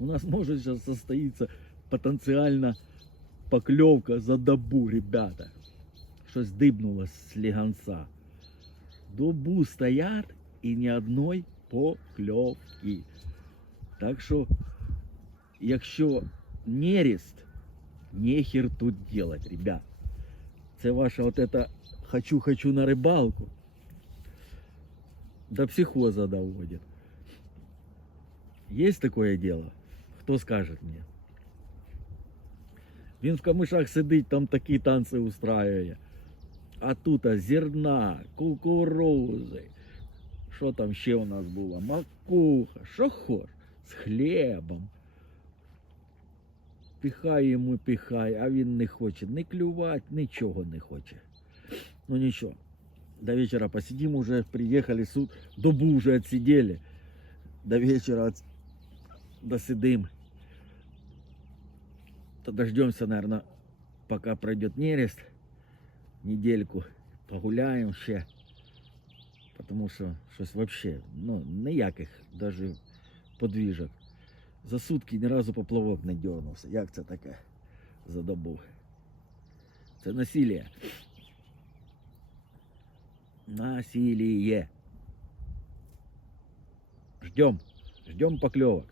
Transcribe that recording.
У нас может сейчас состоится потенциально поклевка за добу, ребята. Щось дибнуло з ліганця. Добу стоять і ні одної покльовки. Так що, якщо нерест, нехер тут делать, ребят. Це ваша вот это хочу-хочу на рибалку. До психоза доводит. Есть такое дело? Хто скаже мені? Він в камишах сидить, там такі танці устраює. А тут а, зерна, кукурузи. Що там ще у нас було? Макуха, що хоч, з хлібом. Піхай йому піхай, а він не хоче ні клювати, нічого не хоче. Ну нічого. До вечера посидим уже, приехали суд, добу уже отсидели. До вечера от... досидим. То дождемся, наверное, пока пройдет нерест. Недельку погуляем ще. Потому що щось вообще, ну, ніяких даже подвіжок. За сутки ні разу поплавок не дернувся. Як це таке за добу? Це насилие. Насилие. Ждем. Ждем поклевок.